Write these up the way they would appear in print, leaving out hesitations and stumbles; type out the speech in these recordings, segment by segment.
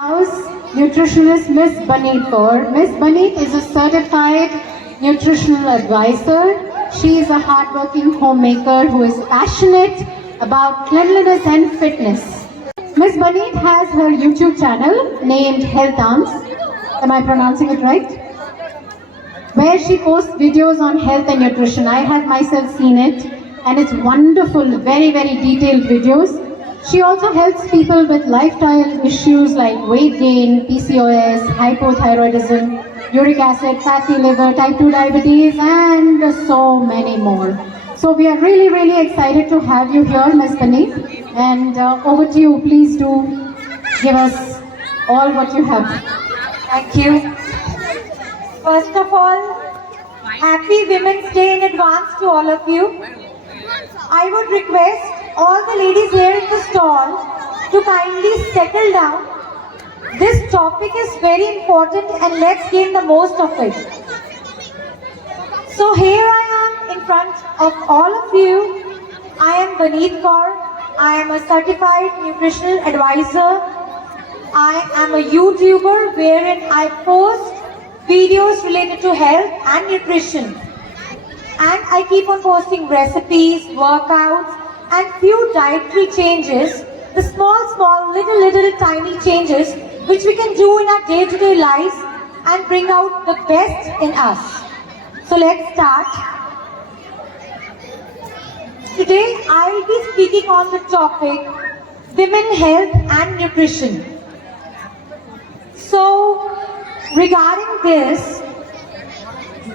House nutritionist Miss Baneet Kaur. Miss Baneet is a certified nutritional advisor. She is a hardworking homemaker who is passionate about cleanliness and fitness. Miss Baneet has her YouTube channel named Health Arms. Am I pronouncing it right? Where she posts videos on health and nutrition. I have myself seen it and it's wonderful, very, very detailed videos. She also helps people with lifestyle issues like weight gain, PCOS, hypothyroidism, uric acid, fatty liver, type 2 diabetes, and so many more. So we are really, really excited to have you here, Ms. Baneet. And over to you. Please do give us all what you have. Thank you. First of all, happy Women's Day in advance to all of you. I would request all the ladies here in the stall to kindly settle down. This topic is very important and let's gain the most of it. So here I am in front of all of you. I am Baneet Kaur. I am a certified nutritional advisor. I am a YouTuber wherein I post videos related to health and nutrition. And I keep on posting recipes, workouts, and few dietary changes, the small, little tiny changes which we can do in our day-to-day lives and bring out the best in us. So let's start. Today I'll be speaking on the topic women health and nutrition. So regarding this,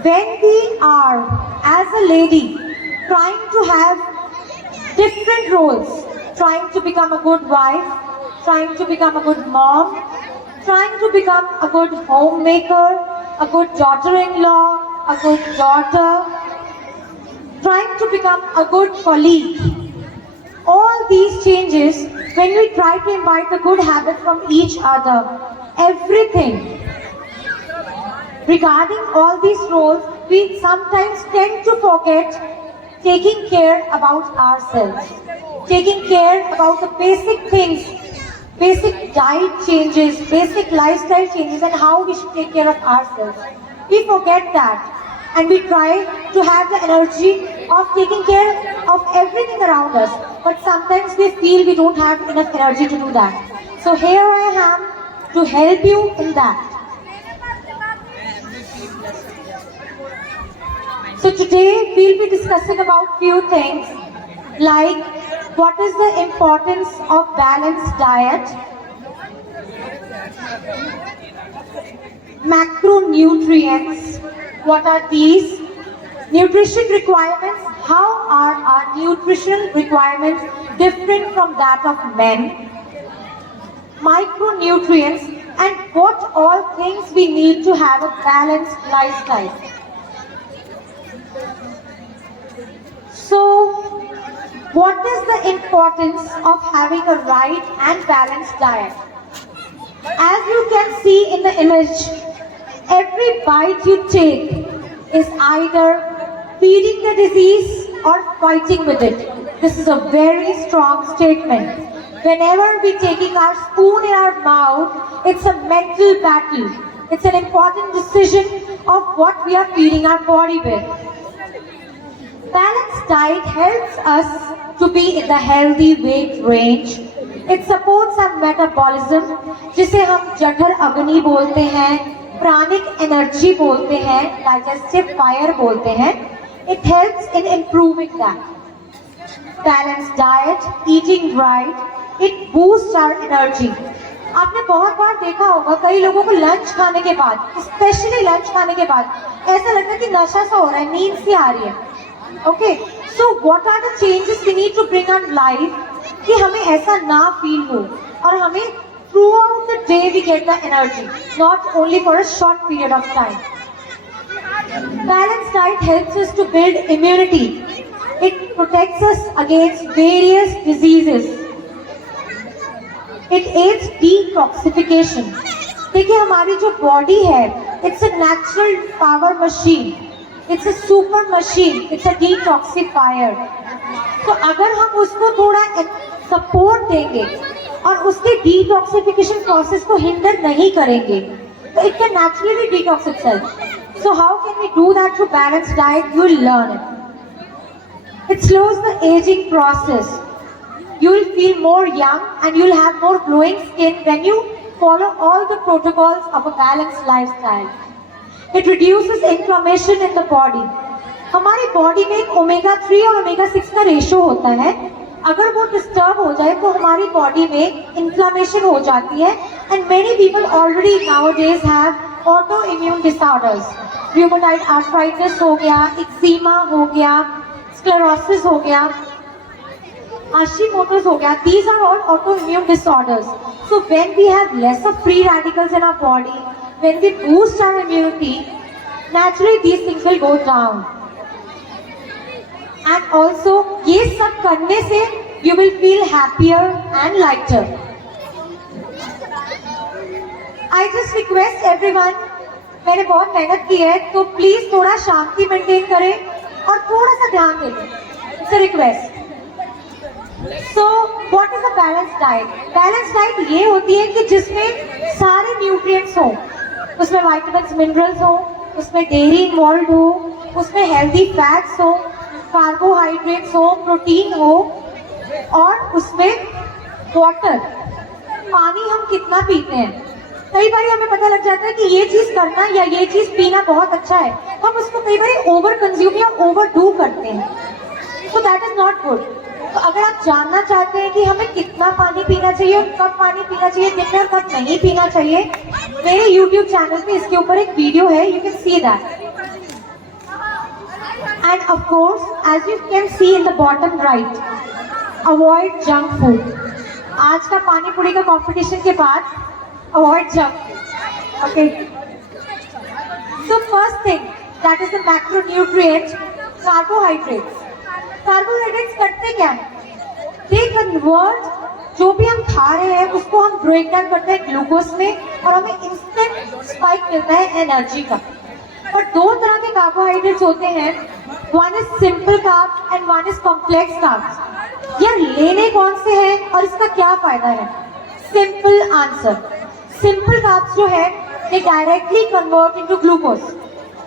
when we are as a lady trying to have different roles, trying to become a good wife, trying to become a good mom, trying to become a good homemaker, a good daughter-in-law, a good daughter, trying to become a good colleague. All these changes, when we try to imbibe the good habits from each other, everything. Regarding all these roles, we sometimes tend to forget taking care about ourselves, taking care about the basic things, basic diet changes, basic lifestyle changes and how we should take care of ourselves. We forget that and we try to have the energy of taking care of everything around us, but sometimes we feel we don't have enough energy to do that. So here I am to help you in that. So today we'll be discussing about few things like what is the importance of balanced diet, macronutrients, what are these, nutrition requirements, how are our nutritional requirements different from that of men, micronutrients, and what all things we need to have a balanced lifestyle. So, what is the importance of having a right and balanced diet? As you can see in the image, every bite you take is either feeding the disease or fighting with it. This is a very strong statement. Whenever we're taking our spoon in our mouth, it's a mental battle. It's an important decision of what we are feeding our body with. Balanced diet helps us to be in the healthy weight range. It supports our metabolism, जिसे हम जठर अग्नि बोलते हैं, pranic energy बोलते हैं, digestive fire बोलते हैं. It helps in improving that. Balanced diet, eating right, it boosts our energy. आपने बहुत बार देखा होगा कई लोगों को लंच खाने के बाद, स्पेशली लंच खाने के बाद, ऐसा लगता है कि नशा सा हो रहा है, नींद सी आ रही है. Okay, so what are the changes we need to bring on life कि हमें ऐसा ना feel हो और हमें throughout the day we get the energy, not only for a short period of time. Balanced diet helps us to build immunity. It protects us against various diseases. It aids detoxification. देखिए हमारी जो body है, it's a natural power machine. It's a super machine. It's a detoxifier. तो अगर हम उसको थोड़ा support देंगे, और उसके डिटॉक्सिफिकेशन प्रोसेस को हिंडर नहीं करेंगे, तो it can naturally detox itself. So how can we do that through balanced diet? You will learn it. It slows the aging process. You will feel more young and you will have more glowing skin when you follow all the protocols of a balanced lifestyle. It reduces inflammation in the body. हमारी body में एक omega 3 और omega 6 का ratio होता है. अगर वो disturb हो जाए तो हमारी बॉडी में इन्फ्लामेशन हो जाती है. And many people already nowadays have auto immune disorders. Rheumatoid arthritis हो गया, एक्जिमा हो गया, स्क्लेरोसिस हो गया, Hashimoto's हो गया. These are all autoimmune disorders. So when we have less of free radicals in our body, when we boost our immunity, naturally these things will go down. And also ये सब करने से you will feel happier and lighter. I just request everyone, मैंने बहुत मेहनत की है तो प्लीज थोड़ा शांति मेंटेन करें और थोड़ा सा ध्यान दें. It's a request. So what is a balanced diet? Balanced diet ये होती है कि जिसमें सारे न्यूट्रिएंट्स हो, उसमें विटामिन्स मिनरल्स हो, उसमें डेयरी इन्वॉल्व हो, उसमें हेल्दी फैट्स हो, कार्बोहाइड्रेट्स हो, प्रोटीन हो, और उसमें वाटर, पानी हम कितना पीते हैं. कई बार हमें पता लग जाता है कि ये चीज करना या ये चीज पीना बहुत अच्छा है, हम उसको कई बार ओवर कंज्यूम या ओवर डू करते हैं. So that is not good. तो अगर आप जानना चाहते हैं कि हमें कितना पानी पीना चाहिए और कब पानी पीना चाहिए दिन में और कब नहीं पीना चाहिए, मेरे YouTube चैनल पे इसके ऊपर एक वीडियो है, you can see that. And of course, as you can see in the bottom right, avoid junk food. आज का पानी पूरी का कंपटीशन के बाद avoid junk food. Okay. So first thing, that is the macronutrient, carbohydrates. Carbohydrates करते क्या है? दे कन्वर्ट जो भी हम खा रहे हैं उसको हम ब्रेक डाउन करते हैं ग्लूकोज में और हमें इंस्टेंट स्पाइक मिलता है एनर्जी का. और दो तरह के कार्बोहाइड्रेट्स होते हैं, one is simple carbs and one is complex carbs. यार लेने कौन से हैं और इसका क्या फायदा है? Simple answer. सिंपल कार्ब्स जो है दे डायरेक्टली कन्वर्ट इनटू ग्लूकोज.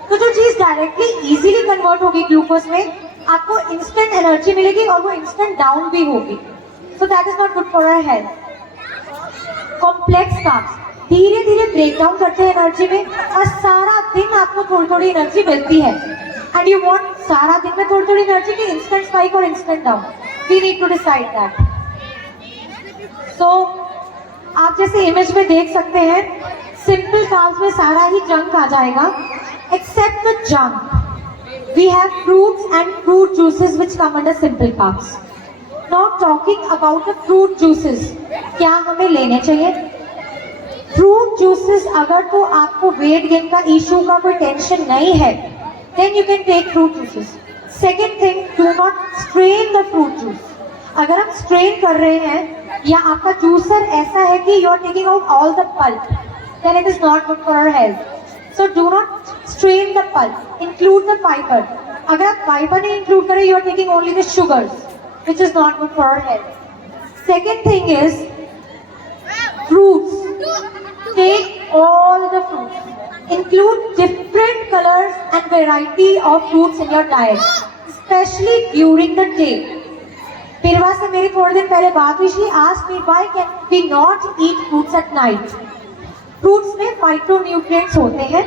तो जो चीज डायरेक्टली इजीली कन्वर्ट होगी ग्लूकोज में, आपको इंस्टेंट एनर्जी मिलेगी और वो इंस्टेंट डाउन भी होगी. So that is not good for our health. Complex carbs धीरे धीरे ब्रेक डाउन करते हैं एनर्जी में और सारा दिन आपको थोड़ी थोड़ी एनर्जी मिलती है. एंड यू वांट सारा दिन में थोड़ी थोड़ी एनर्जी की इंस्टेंट स्पाइक और instant down. We need to decide that. So आप जैसे इमेज में देख सकते हैं, सिंपल कार्ब्स में सारा ही जंक आ जाएगा except the junk. We have fruits and fruit juices which come under simple carbs. Now talking about the fruit juices, क्या हमें लेने चाहिए? Fruit juices अगर तो आपको weight gain का issue का कोई tension नहीं है, then you can take fruit juices. Second thing, do not strain the fruit juice. अगर हम strain कर रहे हैं या आपका juicer ऐसा है कि you are taking out all the pulp, then it is not good for our health. So do not strain the pulp. Include the fiber. अगर आप fiber नहीं include करें, you are taking only the sugars, which is not good for our health. Second thing is fruits. Take all the fruits. Include different colors and variety of fruits in your diet, especially during the day. पिरवा से मेरी थोड़े दिन पहले बात हुई. She asked me why can we not eat fruits at night? Fruits में phytonutrients होते हैं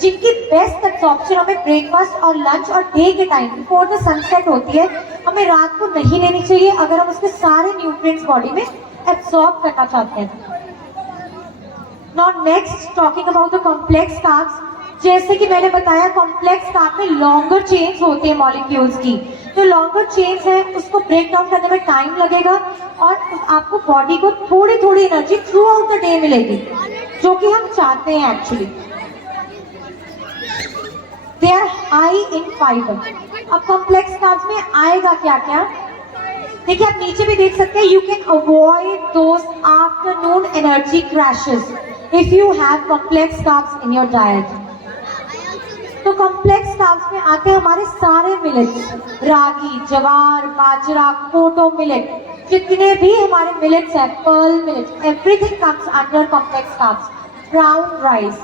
जिनकी बेस्ट एब्जॉर्प्शन हमें ब्रेकफास्ट और लंच और डे के टाइम बिफोर द सनसेट होती है. हमें रात को नहीं लेनी चाहिए अगर हम उसके सारे न्यूट्रिएंट्स बॉडी में एब्जॉर्ब करना चाहते हैं. Now next talking about the complex carbs. जैसे कि मैंने बताया, कॉम्प्लेक्स कार्ब में लॉन्गर चेन्स होते हैं मॉलिक्यूल्स की. जो लॉन्गर चेन्स है उसको ब्रेक डाउन करने में टाइम लगेगा और आपको बॉडी को थोड़ी थोड़ी energy throughout the day मिलेगी, जो कि हम चाहते हैं actually. They are high in fibre. अब कॉम्प्लेक्स कार्ब्स में आएगा क्या क्या? देखिए आप नीचे भी देख सकते हैं. You can avoid those afternoon energy crashes if you have complex carbs in your diet. तो कॉम्प्लेक्स कार्ब्स में आते हैं हमारे सारे मिलेट्स, रागी, जवार, बाजरा, कोटो मिलेट. जितने भी हमारे मिलेट्स हैं, pearl millet, everything comes under complex carbs. Brown rice.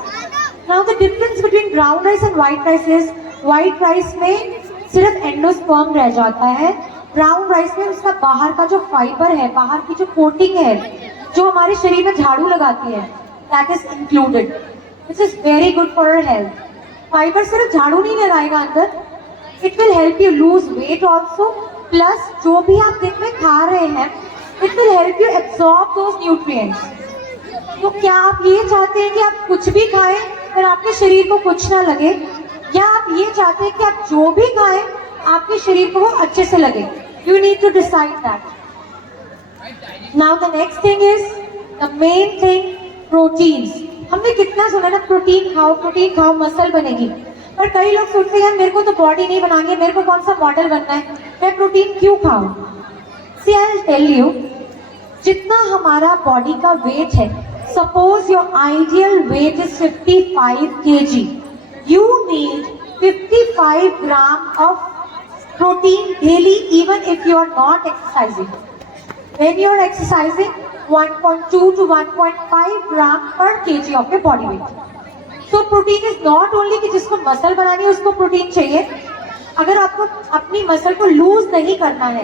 Now the difference between brown rice and white rice is, white rice में सिर्फ एंडोस्पर्म रह जाता है. ब्राउन राइस में उसका बाहर का जो फाइबर है, बाहर की जो कोटिंग है, जो हमारे शरीर में झाड़ू लगाती है, that is included, which is very good for our health. Fibre सिर्फ झाड़ू नहीं लगाएगा अंदर, it will help you lose weight also. Plus जो भी आप दिन में खा रहे हैं, it will help you absorb those nutrients. तो क्या आप ये चाहते हैं कि आप कुछ भी खाएं पर आपके शरीर को कुछ ना लगे, या आप ये चाहते हैं कि आप जो भी खाएं आपके शरीर को वो अच्छे से लगे? You need to decide that. Now the next thing is the main thing, proteins. हमने कितना सुना ना, प्रोटीन खाओ मसल बनेगी. पर कई लोग सोचते हैं मेरे को तो बॉडी नहीं बनानी है, मेरे को कौन सा मॉडल बनना है, मैं प्रोटीन क्यों खाऊं? सी आई विल टेल यू, जितना हमारा बॉडी का वेट है, suppose your ideal weight is 55 kg, you need 55 gram of protein daily even if you are not exercising. When you are exercising, 1.2 to 1.5 gram per kg of your body weight. So protein is not only कि जिसको muscle बनानी है उसको protein चाहिए. अगर आपको अपनी muscle को लूज नहीं करना है,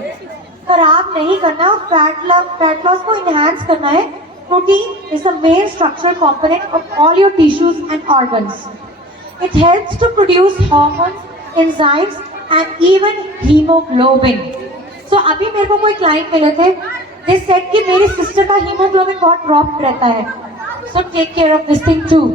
खराब नहीं करना है और फैट लॉस को इनहेंस करना है, protein is the main structural component of all your tissues and organs. It helps to produce hormones, enzymes and even hemoglobin. So अभी मेरे को कोई क्लाइंट मिले थे, they said कि मेरी सिस्टर का हीमोग्लोबिन बहुत ड्रॉप रहता है. So take care of this thing too.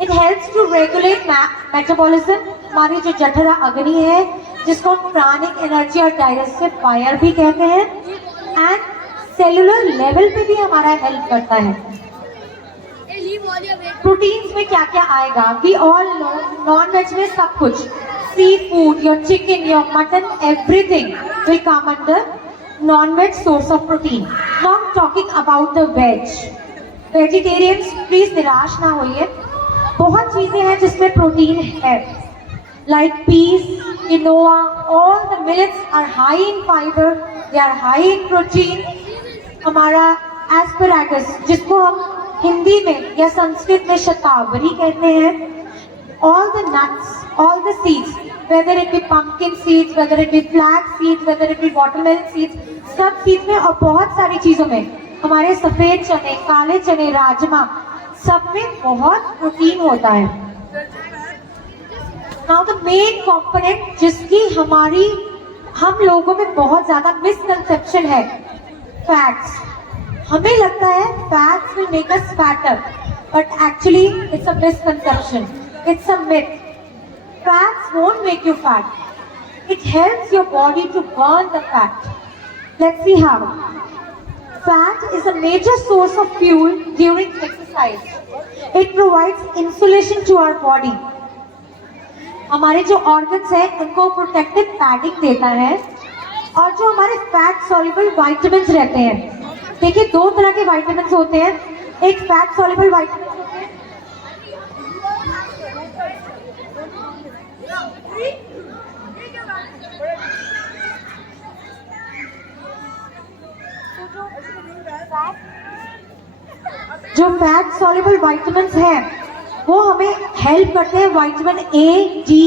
It helps to regulate metabolism. हमारी जो जठर अग्नि है, जिसको हम प्राणिक एनर्जी और डाइजेस्टिव फायर भी कहते हैं, एंड सेलुलर लेवल पे भी हमारा हेल्प करता है. प्रोटीन्स में क्या क्या आएगा? We all know, non veg में सब कुछ, sea food, your chicken, your mutton, everything will come under non veg source of protein. Not talking about the veg. Vegetarians please निराश ना होइए, बहुत चीजें हैं जिसमें प्रोटीन है, like peas, quinoa, all the millets are high in fiber, they are high in protein. हमारा asparagus, जिसको हम हिंदी में या संस्कृत में शतावरी कहते हैं, all the nuts, all the seeds, whether it be pumpkin seeds, whether it be flax seeds, whether it be watermelon seeds, सब seeds में और बहुत सारी चीजों में, हमारे सफेद चने, काले चने, राजमा, सब में बहुत प्रोटीन होता है. Now the main component जिसकी हम लोगों में बहुत ज्यादा मिसकंसेप्शन है, फैट्स. हमें लगता है fats will make us fatter, but actually it's a misconception, it's a myth. Fats won't make you fat, it helps your body to burn the fat. Let's see how. Fat is a major source of fuel during exercise. It provides insulation to our body. हमारे जो organs हैं उनको protective padding देता है. और जो हमारे fat soluble vitamins रहते हैं, देखिए दो तरह के विटामिन्स होते हैं, एक फैट सॉल्युबल विटामिन होते हैं, जो फैट सॉल्युबल विटामिन्स हैं वो हमें हेल्प करते हैं विटामिन ए, डी,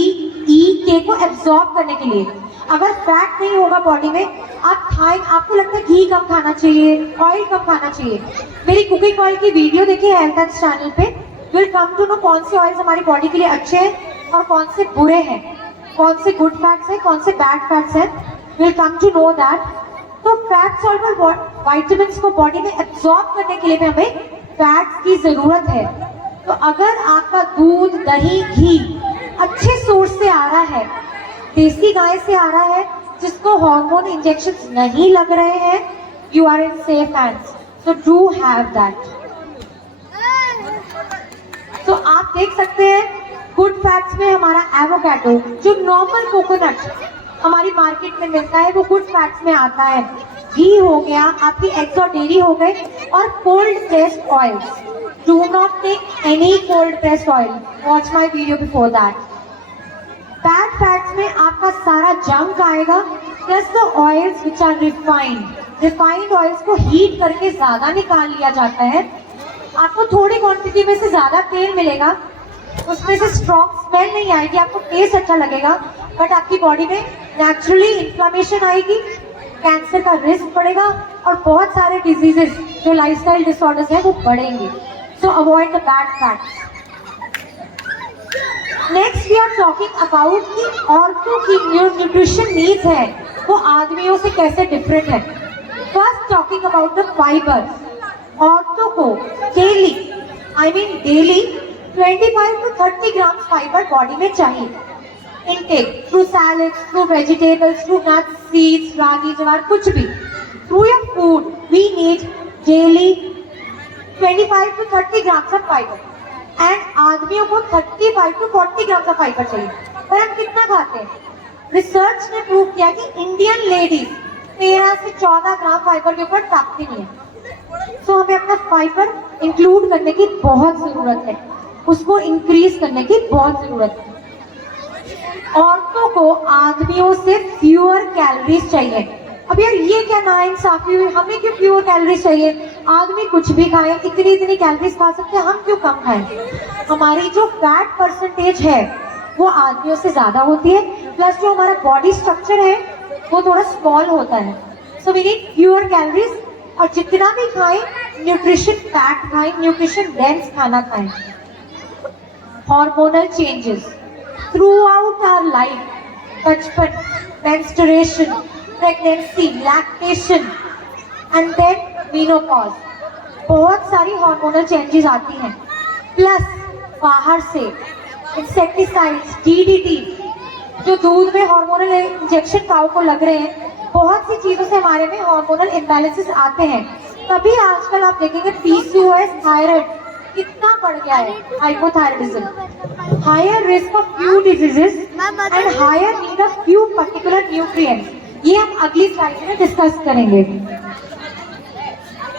ई, के को एब्जॉर्ब करने के लिए. अगर फैट नहीं होगा बॉडी में, आपको लगता है घी कम खाना चाहिए, ऑयल कम खाना चाहिए. मेरी कुकिंग ऑयल की वीडियो देखिए हेल्थ एंड चैनल पे, विल कम टू नो कौन से ऑयल्स हमारी बॉडी के लिए अच्छे हैं और कौन से बुरे हैं, कौन से गुड फैट्स हैं, कौन से बैड फैट्स हैं, will come to know that. तो फैट सॉल्युबल विटामिन्स को बॉडी में एब्जॉर्ब करने के लिए भी हमें फैट्स की जरूरत है. तो अगर आपका दूध, दही, घी अच्छे सोर्स से आ रहा है, देसी गाय से आ रहा है, जिसको हार्मोन इंजेक्शंस नहीं लग रहे हैं, you are in safe hands. So do have that. तो आप देख सकते हैं गुड फैट्स में हमारा एवोकाडो, जो नॉर्मल कोकोनट हमारी मार्केट में मिलता है, वो गुड फैट्स में आता है. घी हो गया, आपकी एग्स और डेयरी हो गए, और cold pressed oils. Do not take any cold pressed oil. Watch my video before that. Bad fats में आपका सारा जंक आएगा, plus the oils which are refined oils को हीट करके ज्यादा निकाल लिया जाता है। आपको थोड़ी क्वांटिटी में से ज्यादा तेल मिलेगा, उसमें से स्ट्रॉन्ग स्मेल नहीं आएगी, आपको टेस्ट अच्छा लगेगा, बट आपकी बॉडी में नेचुरली इन्फ्लेमेशन आएगी, कैंसर का रिस्क बढ़ेगा और बहुत सारे डिजीजेस जो लाइफस्टाइल डिसऑर्डर्स हैं वो बढ़ेंगे। So avoid the bad fats. Next we are talking about कि औरतों की न्यूट्रिशन नीड्स है वो आदमियों से कैसे डिफरेंट है। First talking about the fibre. औरतों को daily 25 to 30 gram fibre body में चाहिए। Intake through salads, through vegetables, through nuts, seeds, ragi, jowar, कुछ भी, through your food we need daily 25 to 30 gram of fibre. And आदमियों को 35 to 40 ग्राम का फाइबर चाहिए। पर हम कितना खाते हैं? रिसर्च ने प्रूव किया कि इंडियन लेडीज 13 से 14 ग्राम फाइबर के ऊपर टपती नहीं है। सो हमें अपना फाइबर इंक्लूड करने की बहुत जरूरत है, उसको इंक्रीज करने की बहुत जरूरत है। औरतों को आदमियों से फ्यूअर कैलोरीज चाहिए। अब यार ये क्या नाइंसाफी हुई, हमें क्यों फ्यूअर कैलोरीज चाहिए? आदमी कुछ भी खाए, इतनी कैलोरीज खा सकते हैं, हम क्यों कम खाएं? हमारी जो फैट परसेंटेज है वो आदमियों से ज्यादा होती है, प्लस जो हमारा बॉडी स्ट्रक्चर है वो थोड़ा स्मॉल होता है। So we need fewer calories, और जितना भी खाएं न्यूट्रिशन फैट खाएं, न्यूट्रिशन डेंस खाना खाएं। Hormonal changes throughout our life, बचपन, menstruation, pregnancy, lactation and then menopause, बहुत सारी हार्मोनल चेंजेस आती हैं। प्लस बाहर से इंसेक्टिसाइड्स, डीडीटी, जो दूध में हार्मोनल इंजेक्शन काऊ को लग रहे हैं, बहुत सी चीजों से हमारे में हार्मोनल इम्बैलेंसेस आते हैं। तभी आजकल आप देखेंगे पीसीओएस, थायराइड कितना बढ़ गया है, hypothyroidism, higher risk of few diseases and higher need of few particular nutrients. ये हम अगली स्लाइड में डिस्कस करेंगे।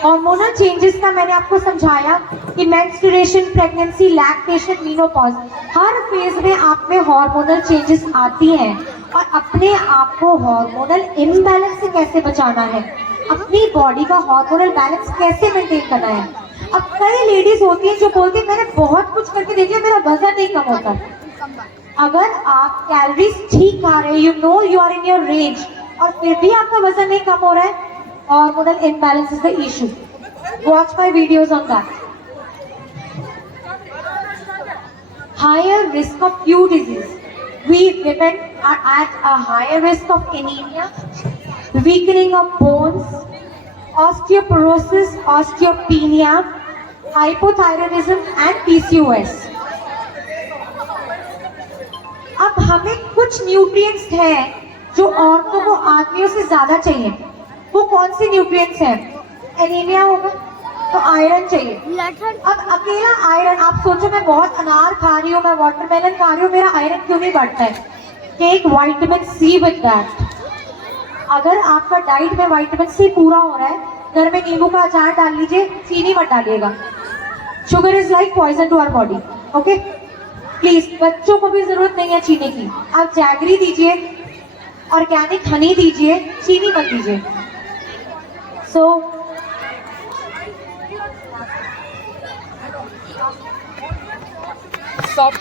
हार्मोनल चेंजेस का मैंने आपको समझाया कि मेंस्ट्रुएशन, प्रेगनेंसी, लैक्टेशन, मेनोपॉज, हर फेज में आप में हार्मोनल चेंजेस आती हैं, और अपने आप को हार्मोनल इम्बैलेंस से कैसे बचाना है, अपनी बॉडी का हार्मोनल बैलेंस कैसे मेंटेन करना है। अब कई लेडीज होती हैं जो बोलती है मैंने बहुत कुछ करके देख लिया, मेरा वजन नहीं कम होता। अगर आप कैलोरीज ठीक खा रहे, you know you are in your range, और फिर भी आपका वजन नहीं कम हो रहा है, hormonal imbalance is the issue. Watch my videos on that. Higher risk of few disease, we women are at a higher risk of anemia, weakening of bones, osteoporosis, osteopenia, hypothyroidism and PCOS. अब हमें कुछ nutrients हैं जो औरतों को आदमियों से ज्यादा चाहिए। वो कौन से न्यूट्रिएंट्स हैं? एनीमिया होगा तो आयरन चाहिए। अब अकेला आयरन, आप सोचो मैं बहुत अनार खा रही हूँ, मैं वाटरमेलन खा रही हूँ, मेरा आयरन क्यों नहीं बढ़ता है? Take vitamin C with that. अगर आपका डाइट में विटामिन सी पूरा हो रहा है, घर में नींबू का अचार डाल लीजिए, चीनी मत डालिएगा। Sugar is like poison to our body. Okay please, बच्चों को भी जरूरत नहीं है चीनी की, आप जैगरी दीजिए, ऑर्गेनिक हनी दीजिए, चीनी मत दीजिए। सो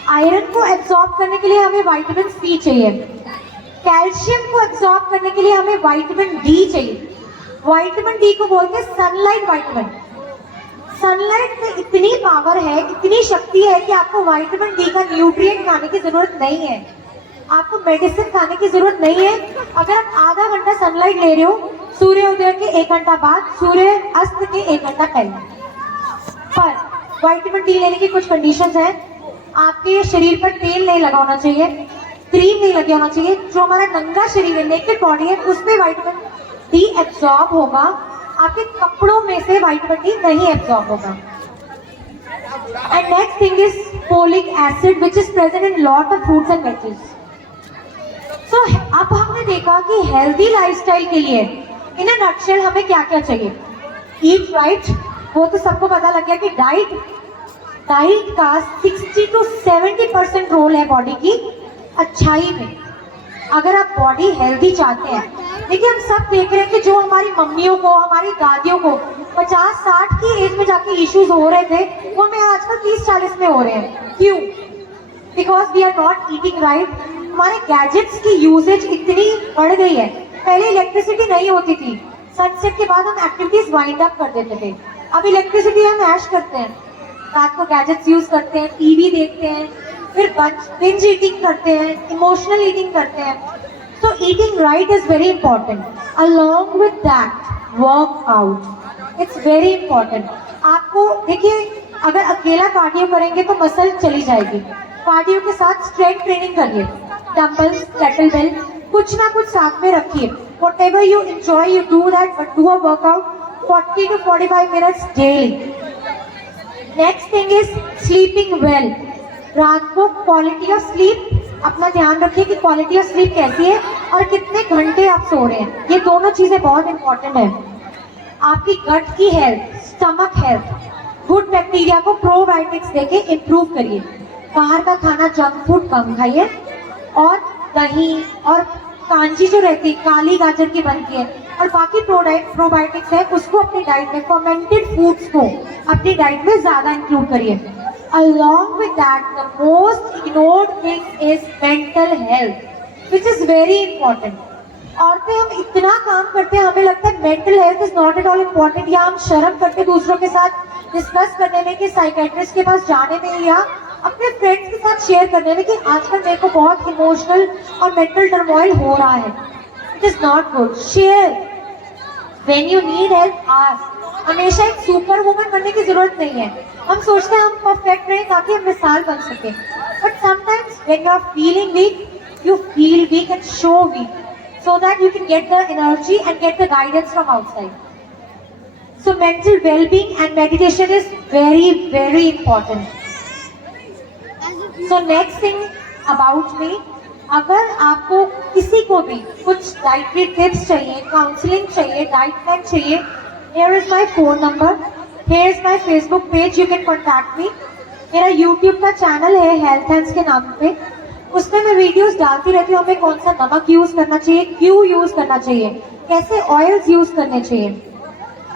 आयरन को एब्सॉर्ब करने के लिए हमें विटामिन सी चाहिए। कैल्शियम को एब्सॉर्ब करने के लिए हमें विटामिन डी चाहिए। विटामिन डी को बोलते हैं सनलाइट विटामिन। सनलाइट में इतनी पावर है, इतनी शक्ति है कि आपको विटामिन डी का न्यूट्रिएंट खाने की जरूरत नहीं है, आपको मेडिसिन खाने की जरूरत नहीं है। अगर आप आधा घंटा सनलाइट ले रहे हो, सूर्योदय के 1 घंटा बाद, सूर्य अस्त के 1 घंटा पहले। पर विटामिन डी लेने की कुछ कंडीशंस हैं। आपके शरीर पर तेल नहीं लगा होना चाहिए, क्रीम नहीं लगे होना चाहिए। जो हमारा नंगा शरीर है, नेकेड बॉडी है, उसमें विटामिन डी एब्सॉर्ब होगा, आपके कपड़ों में से विटामिन डी नहीं एब्सॉर्ब होगा। And next thing is folic acid which is present in lot of fruits and veggies. So अब हमने देखा कि हेल्दी लाइफस्टाइल के लिए इन अ नटशेल हमें क्या क्या चाहिए। ईट राइट, वो तो सबको पता लग गया कि डाइट का 60 to 70% रोल है बॉडी की अच्छाई में। अगर आप बॉडी हेल्दी चाहते हैं देखिए हम सब देख रहे हैं कि जो हमारी मम्मियों को, हमारी दादियों को 50-60 की एज में जाके इश्यूज हो रहे थे, वो हमें आजकल 30-40 में हो रहे हैं। क्यों? Because we are not eating right. हमारे गैजेट्स की यूजेज इतनी बढ़ गई है। पहले इलेक्ट्रिसिटी नहीं होती थी, सनसेट के बाद हम एक्टिविटीज वाइंड अप कर देते थे। अब इलेक्ट्रिसिटी हम ऐश करते हैं, रात को गैजेट्स यूज करते हैं, टीवी देखते हैं, फिर बिंज ईटिंग करते हैं, इमोशनल ईटिंग करते हैं। So eating right is very important. Along with that, work out. It's very important. आपको देखिए, अगर अकेला कार्डियो करेंगे तो मसल चली जाएगी। कार्डियो के साथ स्ट्रेंथ ट्रेनिंग करिए, डंबल्स, केटलबेल, कुछ ना कुछ साथ में रखिए। Whatever you enjoy, you do that, but do a workout 40 to 45 minutes daily. Next thing is sleeping well. रात को क्वालिटी ऑफ स्लीप, अपना ध्यान रखिए कि क्वालिटी ऑफ स्लीप कैसी है और कितने घंटे आप सो रहे हैं। ये दोनों चीजें बहुत इंपॉर्टेंट है। आपकी गट की health, stomach health, good bacteria को प्रोबायोटिक्स देके इम्प्रूव करिए। बाहर का खाना, जंक फूड कम खाइए, और दही और कांजी जो रहती है, काली गाजर की बनती है, और बाकी प्रोबायोटिक्स है, उसको अपनी डाइट में, फर्मेंटेड फूड्स को अपनी डाइट में ज्यादा इंक्लूड करिए। Along with that, the most ignored thing is mental health, which is very important. औरतें हम इतना काम करते हैं, हमें लगता है mental health is not at all important, या हम शर्म करते हैं दूसरों के साथ डिस्कस करने में, कि साइकेट्रिस्ट के पास जाने में, या अपने फ्रेंड्स के साथ शेयर करने में कि आजकल मेरे को बहुत इमोशनल और मेंटल टर्मोइल हो रहा है। It is not good. Share, when you need help ask. हमेशा एक सुपर वुमन बनने की जरूरत नहीं है। हम सोचते हैं हम परफेक्ट रहें ताकि हम मिसाल बन सके, but sometimes when you are feeling weak, you feel weak and show weak, so that you can get the energy and get the guidance from outside. So mental well-being and meditation is very, very important. So next thing about me, अगर आपको किसी को भी कुछ dietary tips चाहिए, counselling चाहिए, diet plan चाहिए, here is my phone number, here is my Facebook page, you can contact me. मेरा YouTube का चैनल है हेल्थ हैंड्स के नाम पे, उसमें मैं वीडियोस डालती रहती हूँ। हमें कौन सा नमक यूज करना चाहिए, क्यों यूज करना चाहिए, कैसे ऑयल्स यूज करने चाहिए।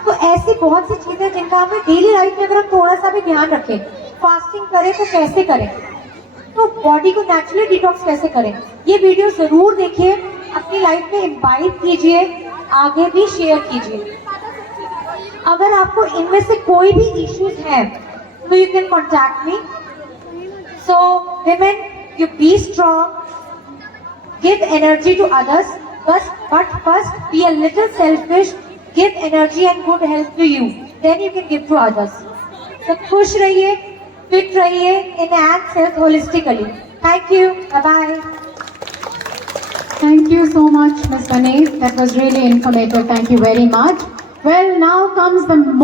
तो ऐसी बहुत सी चीजें जिनका हमें डेली लाइफ में अगर हम थोड़ा सा भी ध्यान रखें, फास्टिंग करें तो कैसे करें, तो बॉडी को नेचुरली डिटॉक्स कैसे करें, ये वीडियो जरूर देखिए, अपनी लाइफ में इम्बाइब कीजिए, आगे भी शेयर कीजिए। अगर आपको इनमें से कोई भी इश्यूज है तो you can contact me. So women, you be strong, give energy to others, but first be a little selfish, give energy and good health to you, then you can give to others. So खुश रहिए, fit रहिए, enhance health holistically. Thank you. Bye bye. Thank you so much, Ms. Baneet. That was really informative. Thank you very much. Well, now comes the